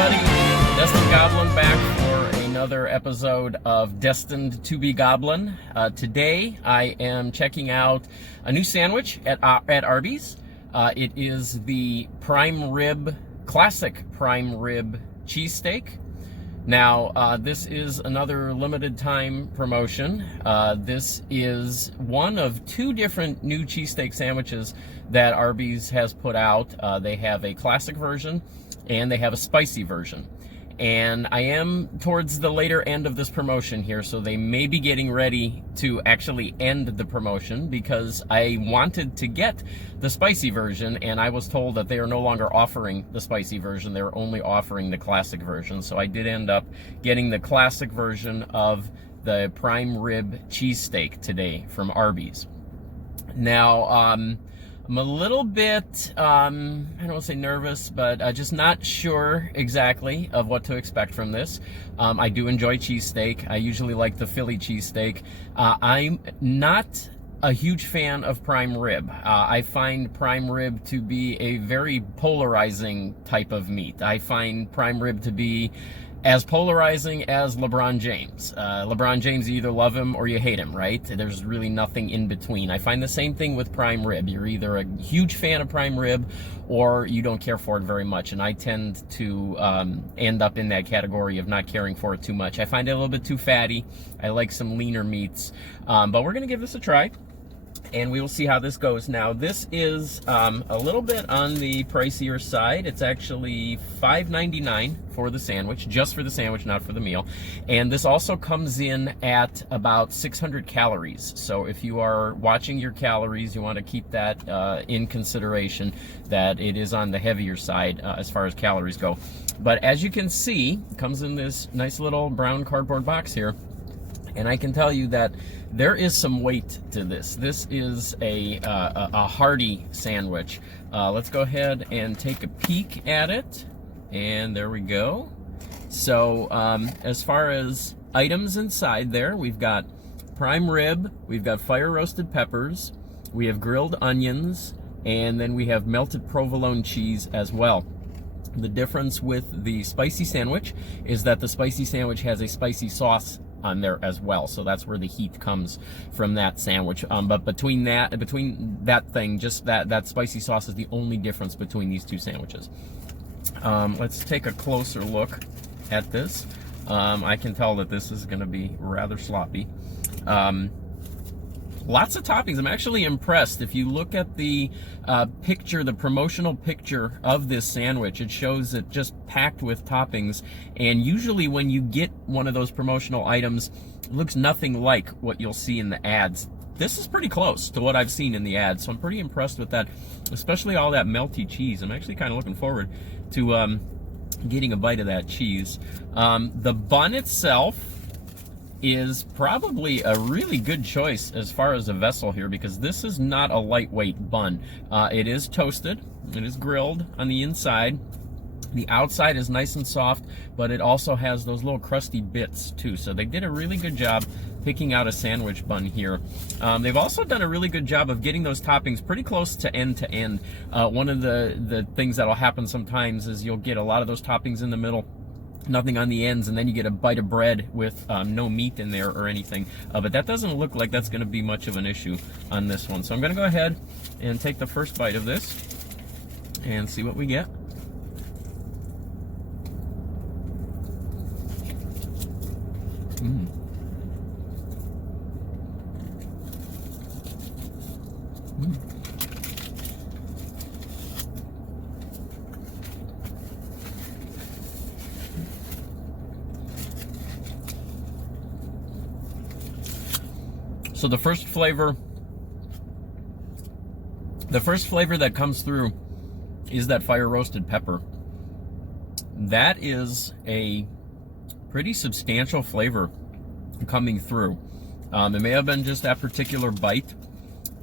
everybody, Destined Goblin back for another episode of Destined to be Goblin. Today I am checking out a new sandwich at Arby's. It is the classic prime rib cheesesteak. Now, this is another limited time promotion. This is one of two different new cheesesteak sandwiches that Arby's has put out. They have a classic version and they have a spicy version. And I am towards the later end of this promotion here, so they may be getting ready to actually end the promotion because I wanted to get the spicy version and I was told that they are no longer offering the spicy version. They're only offering the classic version. So I did end up getting the classic version of the prime rib cheesesteak today from Arby's. Now, I'm a little bit, I don't want to say nervous, but just not sure exactly of what to expect from this. I do enjoy cheesesteak. I usually like the Philly cheesesteak. I'm not a huge fan of prime rib. I find prime rib to be a very polarizing type of meat. I find prime rib to be as polarizing as LeBron James. LeBron James, you either love him or you hate him, right? There's really nothing in between. I find the same thing with prime rib. You're either a huge fan of prime rib or you don't care for it very much, and I tend to end up in that category of not caring for it too much. I find it a little bit too fatty. I like some leaner meats, but we're gonna give this a try and we will see how this goes. Now, this is a little bit on the pricier side. It's actually $5.99 for the sandwich, just for the sandwich, not for the meal. And this also comes in at about 600 calories. So if you are watching your calories, you want to keep that in consideration, that it is on the heavier side as far as calories go. But as you can see, it comes in this nice little brown cardboard box here. And I can tell you that there is some weight to this. This is a hearty sandwich. Let's go ahead and take a peek at it. And there we go. So as far as items inside there, we've got prime rib, we've got fire roasted peppers, we have grilled onions, and then we have melted provolone cheese as well. The difference with the spicy sandwich is that the spicy sandwich has a spicy sauce on there as well, so that's where the heat comes from that sandwich. But between that thing, just that spicy sauce is the only difference between these two sandwiches. Let's take a closer look at this. I can tell that this is going to be rather sloppy. Lots of toppings. I'm actually impressed. If you look at the picture, the promotional picture of this sandwich, it shows it just packed with toppings. And usually when you get one of those promotional items, it looks nothing like what you'll see in the ads. This is pretty close to what I've seen in the ads, so I'm pretty impressed with that, especially all that melty cheese. I'm actually kind of looking forward to getting a bite of that cheese. The bun itself is probably a really good choice as far as a vessel here, because this is not a lightweight bun. It is toasted, it is grilled on the inside. The outside is nice and soft, but it also has those little crusty bits too. So they did a really good job picking out a sandwich bun here. They've also done a really good job of getting those toppings pretty close to end. One of the things that'll happen sometimes is you'll get a lot of those toppings in the middle, nothing on the ends, and then you get a bite of bread with no meat in there or anything. But that doesn't look like that's going to be much of an issue on this one. So I'm going to go ahead and take the first bite of this and see what we get. So the first flavor that comes through is that fire roasted pepper. That is a pretty substantial flavor coming through. It may have been just that particular bite,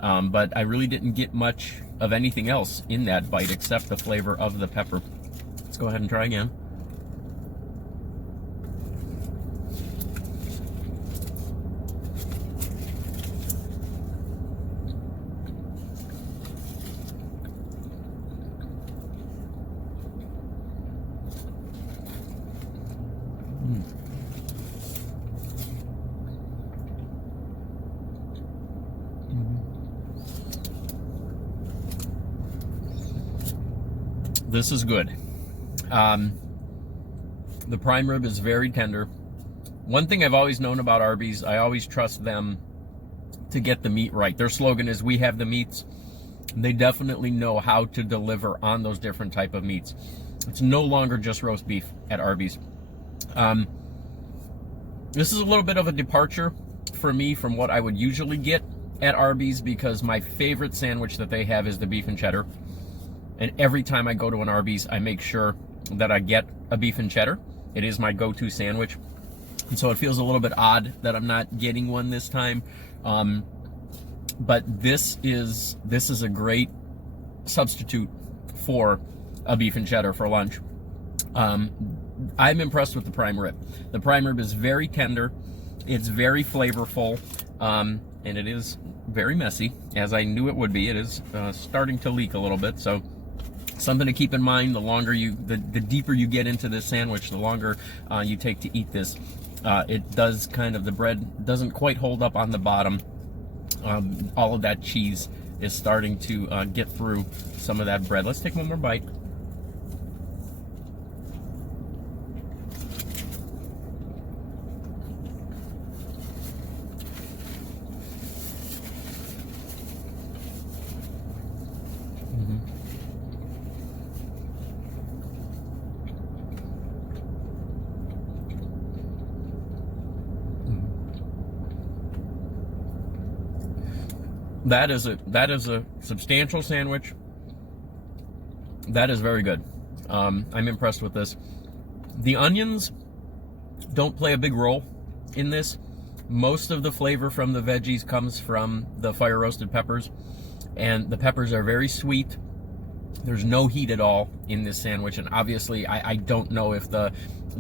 but I really didn't get much of anything else in that bite except the flavor of the pepper. Let's go ahead and try again. This is good. The prime rib is very tender. One thing I've always known about Arby's, I always trust them to get the meat right. Their slogan is, "We have the meats." They definitely know how to deliver on those different type of meats. It's no longer just roast beef at Arby's. This is a little bit of a departure for me from what I would usually get at Arby's, because my favorite sandwich that they have is the beef and cheddar. And every time I go to an Arby's, I make sure that I get a beef and cheddar. It is my go-to sandwich. And so it feels a little bit odd that I'm not getting one this time. But this is a great substitute for a beef and cheddar for lunch. I'm impressed with the prime rib. The prime rib is very tender. It's very flavorful. And it is very messy, as I knew it would be. It is starting to leak a little bit, so something to keep in mind. The deeper you get into this sandwich, the longer you take to eat this. It does the bread doesn't quite hold up on the bottom. All of that cheese is starting to get through some of that bread. Let's take one more bite. That is a substantial sandwich. That is very good. I'm impressed with this. The onions don't play a big role in this. Most of the flavor from the veggies comes from the fire roasted peppers, and the peppers are very sweet. There's no heat at all in this sandwich, and obviously I don't know if the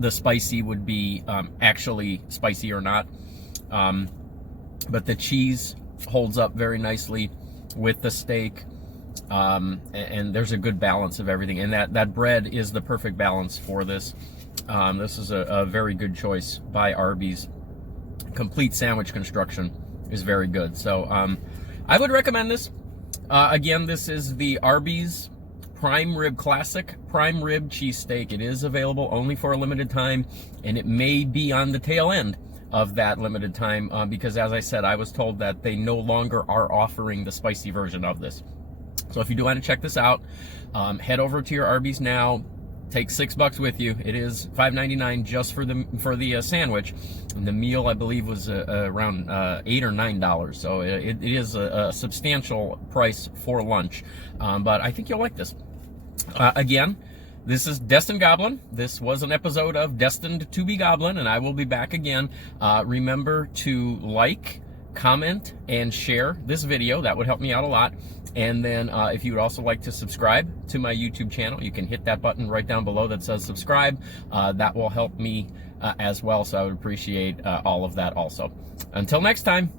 spicy would be actually spicy or not, but the cheese holds up very nicely with the steak, and there's a good balance of everything, and that bread is the perfect balance for this. This is a very good choice by Arby's. Complete sandwich construction is very good, so I would recommend this. Again, this is the Arby's Prime Rib Classic Prime Rib Cheesesteak. It is available only for a limited time, and it may be on the tail end of that limited time, because, as I said, I was told that they no longer are offering the spicy version of this. So if you do want to check this out, head over to your Arby's now. Take $6 with you. It is $5.99 just for the sandwich, and the meal, I believe, was around $8 or $9. So it is a substantial price for lunch, but I think you'll like this. Again, this is Destined Goblin. This was an episode of Destined to be Goblin, and I will be back again. Remember to like, comment, and share this video. That would help me out a lot. And then if you would also like to subscribe to my YouTube channel, you can hit that button right down below that says subscribe. That will help me as well, so I would appreciate all of that also. Until next time.